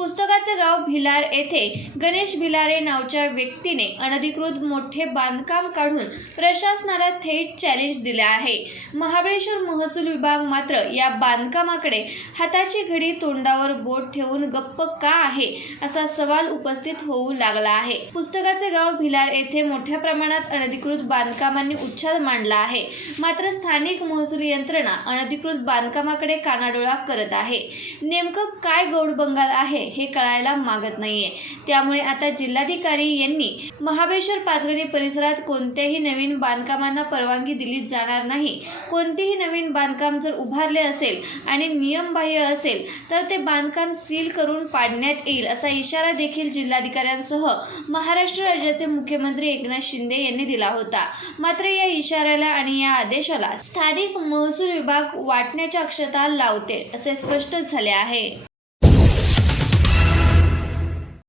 भिलार येथे गणेश भिलारे नावच्या व्यक्तीने अनधिकृत मोठे बांधकाम काढून प्रशासनाला थेट चॅलेंज दिले आहे. महाबळेश्वर महसूल विभाग मात्र या बांधकामाकडे हाताची घडी तोंडावर बोट ठेवून गप्प का आहे असा सवाल उपस्थित होऊ लागला आहे. पुस्तकाचे गाव भिलार येथे मोठ्या प्रमाणात अनधिकृत बांधकामांनी उच्छाद मांडला आहे. मात्र स्थानिक महसूल यंत्रणा अनधिकृत बांधकामाकडे कानाडोळा करत आहे. नेमकं काय गौडबंगाल आहे? हे कळायला मागत नाहीये. त्यामुळे आता जिल्हाधिकारी यांनी महाबळेश्वर पाचगणी परिसरात कोणत्याही नवीन बांधकामांना परवानगी दिली जाणार नाही. कोणतेही नवीन बांधकाम जर उभारले असेल आणि नियमबाह्य असेल तर ते बांधकाम सील करून पाडण्यात येईल असा इशारा देखील जिल्हाधिकाऱ्यांसह महाराष्ट्र राज्याचे मुख्यमंत्री एकनाथ शिंदे यांनी दिला होता. मात्र या इशाऱ्याला आणि या आदेशाला स्थानिक महसूल विभाग वाटण्याच्या अक्षता लावते असे स्पष्ट झाले आहे.